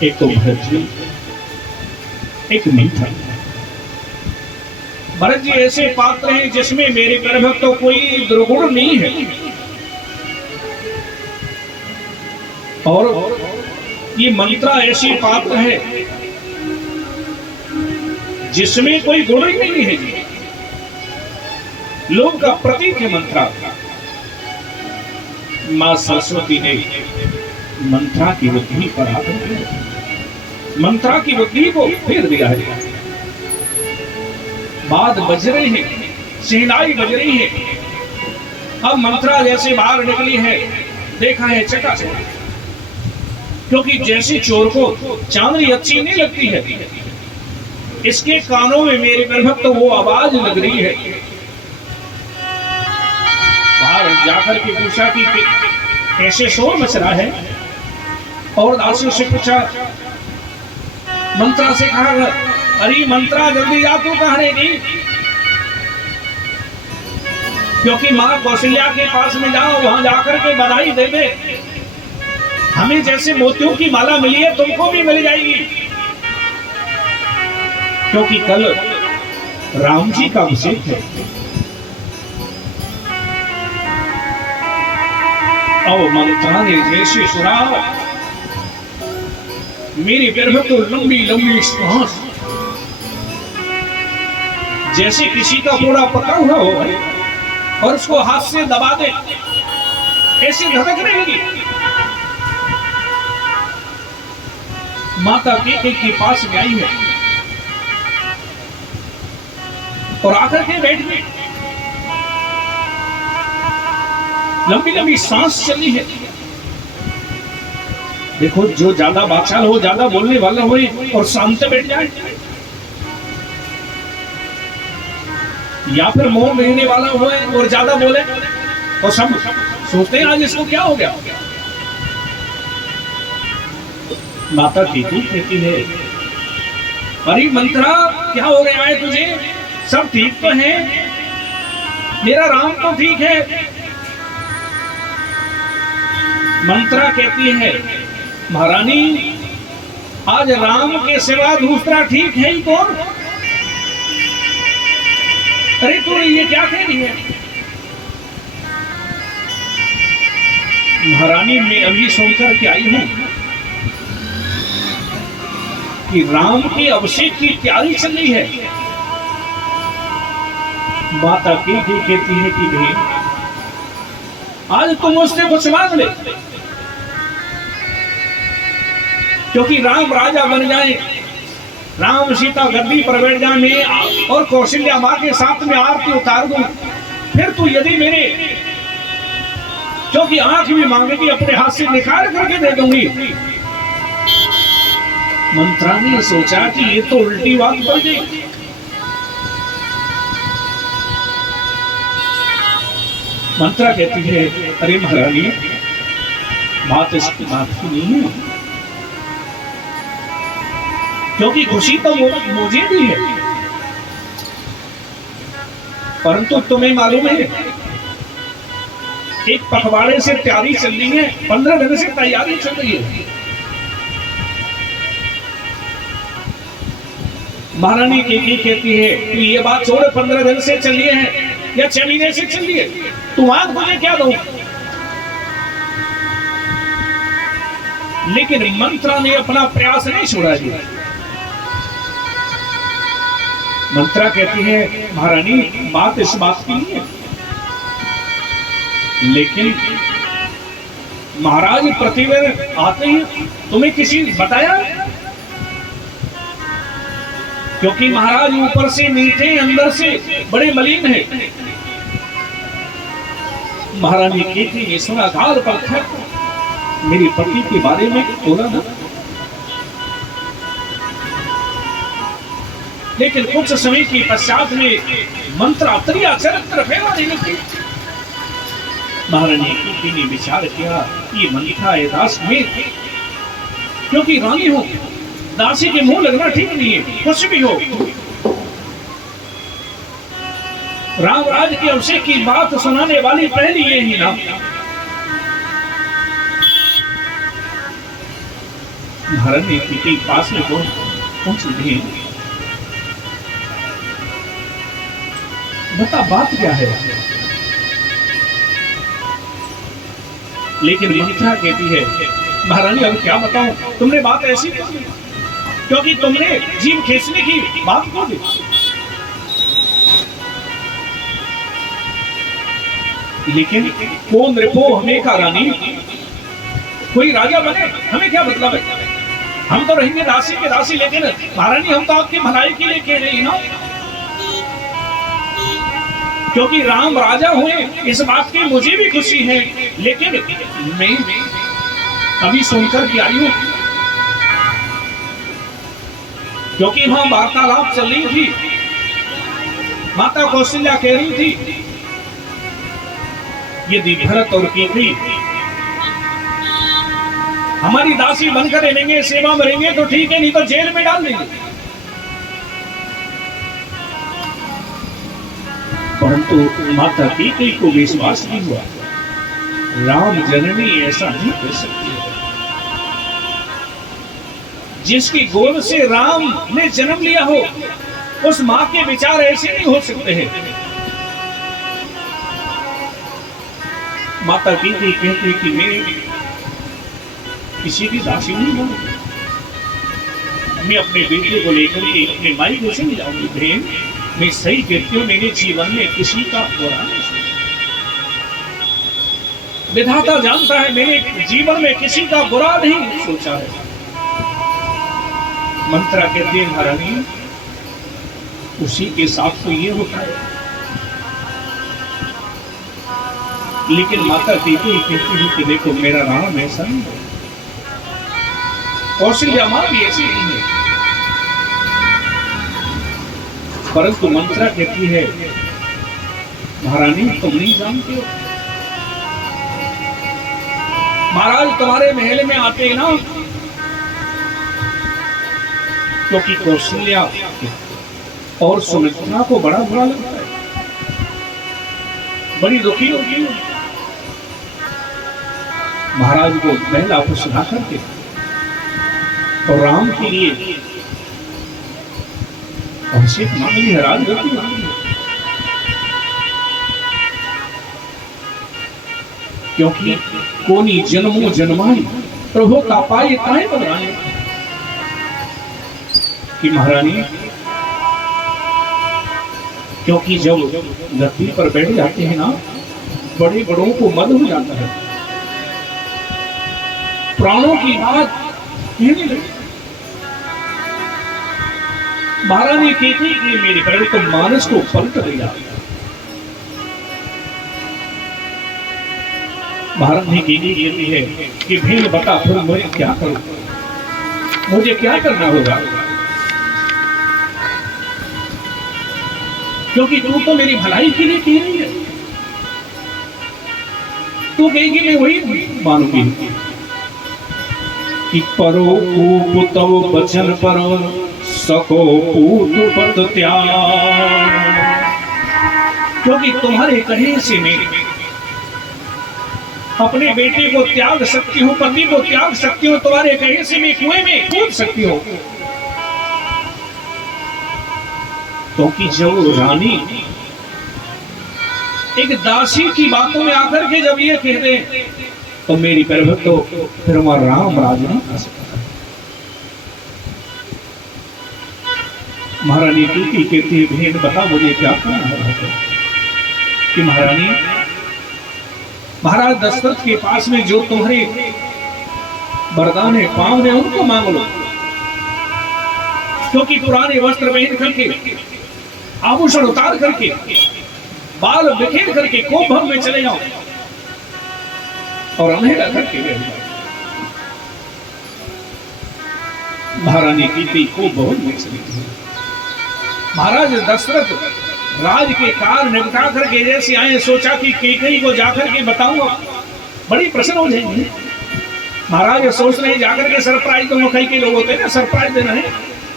एक तो भरत जी, एक मंथरा। भरत जी ऐसे पात्र हैं जिसमें मेरे गर्भ तो कोई दुर्गुण नहीं है, और ये मंत्रा ऐसी पात्र है जिसमें कोई गुण ही नहीं है जी। लोक का प्रतीक है मंत्रा। मां सरस्वती ने मंत्रा की बुद्धि पर आकर मंत्रा की बुद्धि को फेर दिया है। बाद बज रहे हैं, शहनाई बज रही है। अब मंत्रा जैसे बाहर निकली है, देखा है चकाचक, क्योंकि जैसे चोर को चांदनी अच्छी नहीं लगती है, इसके कानों में मेरे गर्भ तो वो आवाज लग रही है। बाहर जाकर के पूछा कि कैसे शोर मच रहा है, और दासियों से पूछा, मंत्रा से कहा, अरे मंत्रा जल्दी जा, तू कहां रहेगी? क्योंकि मां कौशल्या के पास में जाओ, वहां जाकर के बधाई दे दे, हमें जैसे मोतियों की माला मिली है तुमको भी मिल जाएगी, क्योंकि कल राम जी का अभिषेक है। और मंत्रा ने जैसे सुना, मेरी गर्भ तो लंबी लंबी श्वास, जैसे किसी का पूरा पका हुआ हो और उसको हाथ से दबा दे, ऐसे धड़क रहेगी। माता के पास में आई है और आकर के बैठ गई। लंबी लंबी सांस चली है। देखो, जो ज्यादा बाचाल हो, ज्यादा बोलने वाला हो और शांत बैठ जाए, या फिर मोह रहने वाला हो और ज्यादा बोले, और सब सोचते हैं आज इसको क्या हो गया। माता टीटू कहती है, अरे मंत्रा क्या हो गया है तुझे? सब ठीक तो है, मेरा राम तो ठीक है। मंत्रा कहती है, महारानी आज राम के सिवा दूसरा ठीक है ही कौन? अरे तू ये क्या कह रही है? महारानी, मैं अभी सुनकर के आई हूं कि राम के अभिषेक की तैयारी चल रही है। माता कहती है कि बहन, आज तुम मुझसे कुछ मांग ले, क्योंकि राम राजा बन जाए, राम सीता गद्दी पर बैठ जाए, मैं और कौशल्या मां के साथ में आरती उतार दूं, फिर तू यदि मेरे, क्योंकि आंख भी मांगेगी, अपने हाथ से निकाल करके दे दूंगी। मंत्रा ने सोचा कि ये तो उल्टी बात पड़ गई। मंत्रा कहती है, अरे महारानी, बात इसकी बात की नहीं है, क्योंकि खुशी तो मुझे भी है, परंतु तुम्हें मालूम है एक पखवाड़े से तैयारी चल रही है, 15 दिन से तैयारी चल रही है। महारानी कहती है कि ये बात छोड़, 15 दिन से चल रही है या 6 महीने से चल रही है, तू आंख मुझे क्या दो? लेकिन मंत्रा ने अपना प्रयास नहीं छोड़ा जी। मंत्रा कहती है, महारानी बात इस बात की नहीं है, लेकिन महाराज प्रतिदिन आते हैं, तुम्हें किसी बताया? क्योंकि महाराज ऊपर से मीठे, अंदर से बड़े मलिन हैं। महारानी कहती है, सुना गाल पर था, मेरे पति के बारे में बोला ना, लेकिन कुछ समय के पश्चात में मंत्रा त्रिया चरित्र फेरवाने लगी। महारानी ने विचार किया, ये मंत्रा है दास में, क्योंकि रानी हो, दासी के मुंह लगना ठीक नहीं है, कुछ भी हो। रामराज के अभिषेक की बात सुनाने वाली पहली ये ही ना। महारानी के पास में पहुंच गए। बता बात क्या है? लेकिन मंत्रा कहती है महारानी अब क्या बताऊं, तुमने बात ऐसी की क्योंकि तुमने जीव खींचने की बात को दी। लेकिन कौन रिपो हमें का रानी, कोई राजा बने हमें क्या मतलब है? हम तो रहेंगे दासी के दासी, लेकिन महारानी हम तो आपकी भलाई के लिए कह रही ना, क्योंकि राम राजा हुए इस बात की मुझे भी खुशी है, लेकिन मैं अभी सुनकर के आई हूं क्योंकि वहां वार्तालाप चल रही थी। माता कौशल्या कह रही थी यदि भरत और कैकेयी हमारी दासी बनकर रहेंगे, सेवा में रहेंगे तो ठीक है, नहीं तो जेल में डाल देंगे। परंतु माता कैकेयी को विश्वास नहीं हुआ, राम जननी ऐसा नहीं कर सकती है। जिसकी गोद से राम ने जन्म लिया हो उस मां के विचार ऐसे नहीं हो सकते हैं। माता कैकेयी कहती कि मैं किसी की दासी नहीं हूं, मैं अपने बेटे को लेकर के अपने माई को चली जाऊंगी। बहन मैं सही कहती हूँ, मेरे जीवन में किसी का बुरा नहीं सोचा। विधाता जानता है मेरे जीवन में किसी का बुरा नहीं सोचा है। मंत्रा कहती है महारानी उसी के साथ तो ये होता है। लेकिन माता कैकेयी कहती है कि देखो मेरा राम ऐसा नहीं है, कौशल्या मां भी ऐसी नहीं है। परंतु मंत्रा कहती है महारानी तुम नहीं जानते हो, महाराज तुम्हारे महल में आते हैं ना, क्योंकि कौशल्या और सुमित्रा को बड़ा बुरा लगता है, बड़ी दुखी होगी। महाराज को पहला सुना करके और राम के लिए अभिषेक मांग ली, राजगद्दी मांग ली, क्योंकि कोनी जन्मों जन्माई प्रभु का पाए ताए बनाए कि महारानी, क्योंकि जब गद्दी पर बैठ जाते हैं ना बड़े बड़ों को मद हो जाता है, प्राणों की बात कहने लगे। महारानी कैकेयी की मेरे कारण तो मानस को पलट दिया। महारानी कैकेयी कहती है कि भेल बता फिर मैं क्या करूं, मुझे क्या करना होगा, क्योंकि तू तो मेरी भलाई के लिए कह रही है, तू कहेगी मैं वही मानूंगी कि परो पूप तव बचन पर सको पूत पत त्याग, क्योंकि तुम्हारे कहे से मैं अपने बेटे को त्याग सकती हूँ, पति को त्याग सकती हूँ, तुम्हारे कहे से मैं कुएं में कूद सकती हूँ। क्योंकि जब रानी एक दासी की बातों में आकर के जब ये कह दे तो मेरी गर्भ तो फिर वहां राम राज नहीं आ सकता। महारानी कैकेयी कहती है भेद बता मुझे क्या करना है। कि महारानी महाराज दशरथ के पास में जो तुम्हारे वरदान है पांव ने उनको मांग लो, क्योंकि पुराने वस्त्र पहन करके आभूषण उतार करके बाल बिखेर करके कुंभ में चले जाओ और अंधेरा करके बैठ जाओ। महारानी कैकेयी को बहुत मुश्किल थी। महाराज दशरथ राज के कार्य निपटा करके जैसे आए, सोचा कि कैकेयी को जाकर के बताऊंगा बड़ी प्रसन्न हो जाएंगे। महाराज सोच रहे जाकर के सरप्राइज, तो कई के लोग होते हैं ना सरप्राइज देना है,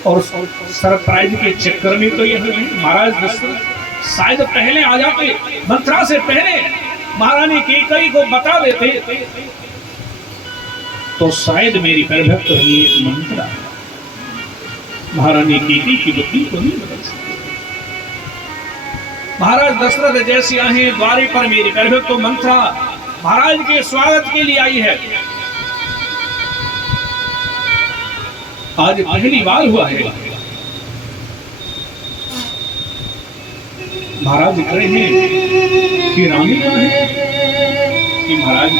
और सरप्राइज के चक्कर में तो ये महाराज दशरथ शायद पहले आ जाते, मंत्रा से पहले महारानी कैकेयी को बता देते तो शायद मेरी परभक्त ये मंत्र महारानी कीर्ति की बुद्धि को नहीं बदल सकती। महाराज दशरथ जैसे आए द्वारे पर मेरी परभक्त तो मंत्रा महाराज के स्वागत के लिए आई है। आज पहली बार हुआ है महाराज दिख रहे हैं कि रानी कहाँ है कि महाराज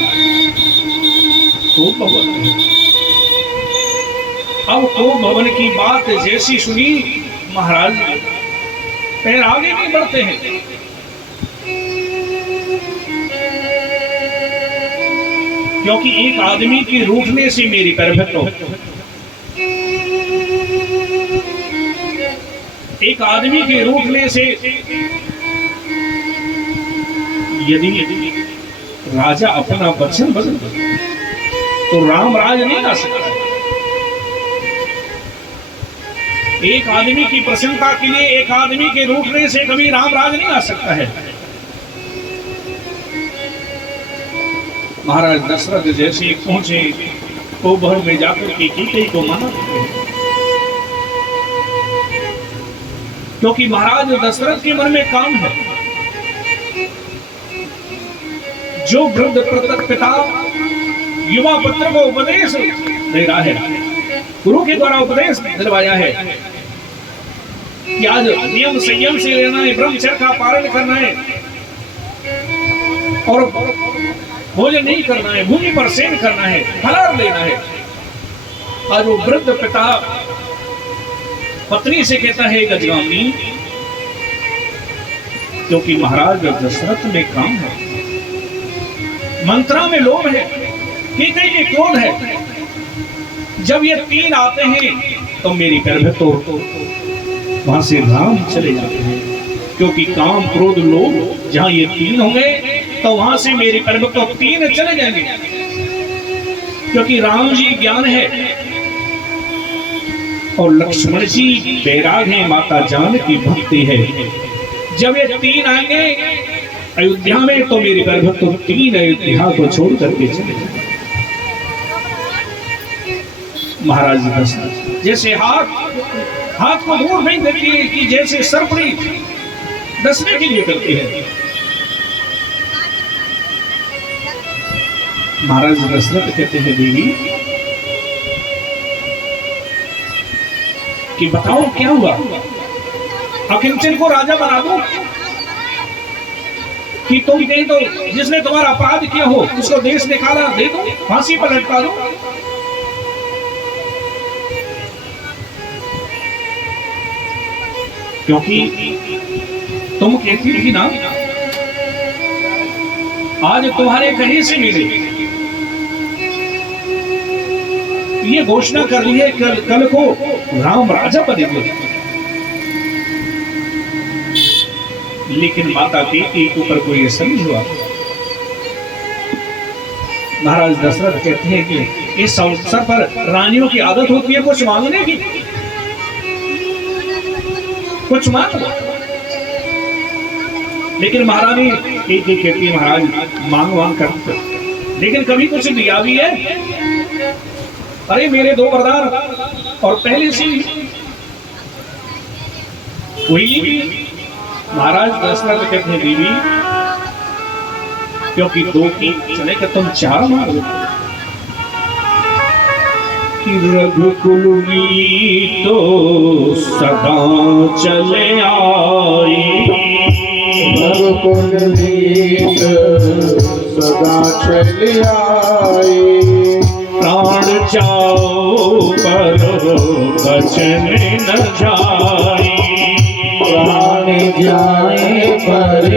कोप भवन है। अब कोप भवन की बात जैसी सुनी महाराज पैर आगे नहीं बढ़ते हैं। क्योंकि एक आदमी के रूठने से मेरी परभक्त एक आदमी के रूठने से यदि राजा अपना वचन बदल तो राम राज नहीं आ सकता। एक आदमी की प्रसन्नता के लिए एक आदमी के रूठने से कभी राम राज नहीं आ सकता है। महाराज दशरथ जैसे पहुंचे तो भर में जाकर के कीकई को माना, क्योंकि महाराज दशरथ के मन में काम है। जो वृद्ध पिता युवा पुत्र को उपदेश दे रहा है, गुरु के द्वारा उपदेश दिलवाया है कि आज नियम संयम से रहना है, ब्रह्मचर्य का पालन करना है और भोजन नहीं करना है, भूमि पर सेवन करना है, फलाहार लेना है। आज वो वृद्ध पिता पत्नी से कहता है गजगामिनी, क्योंकि महाराज दशरथ में काम है, मंत्रा में लोभ है, कीकई में क्रोध है। जब ये तीन आते हैं तो मेरी परभक्त तो वहां से राम चले जाते हैं, क्योंकि काम क्रोध लोभ जहां ये तीन होंगे तो वहां से मेरी परभक्त तो तीन चले जाएंगे। क्योंकि राम जी ज्ञान है और लक्ष्मण जी बैराग है, माता जान की भक्ति है। जब ये तीन आएंगे अयोध्या में तो मेरी परभक्त तो तीन अयोध्या को छोड़ करके चले जाएंगे। महाराज दशरथ जैसे हाथ को दूर नहीं देती है कि जैसे सर्पणी डसने के लिए करती है। महाराज दशरथ कहते हैं देवी कि बताओ क्या हुआ, अकिंचन को राजा बना दो कि तुम कहीं तो जिसने तुम्हारा अपराध किया हो उसको देश निकाला दे दो, फांसी पर लटका दो। क्योंकि तुम कहती थी ना आज तुम्हारे कहीं से मिले, ये घोषणा कर ली है कल को राम राजा बनेंगे। लेकिन माता के ऊपर कोई असर नहीं हुआ। महाराज दशरथ कहते हैं कि इस अवसर पर रानियों की आदत होती है कुछ मांगने की, कुछ मांग। लेकिन महारानी एक कहती है महाराज मांग वांग करते, लेकिन कभी कुछ दिया भी है? अरे मेरे दो वरदान और पहले से कोई नहीं। महाराज दशरथ कहते हैं देवी क्योंकि दो की चले कि तुम चार मांगो कि रघुकुल तो सदा चले आई, रघुकुल सदा चले आई, प्राण जाओ पर बचन न जाए, प्राण जाए पर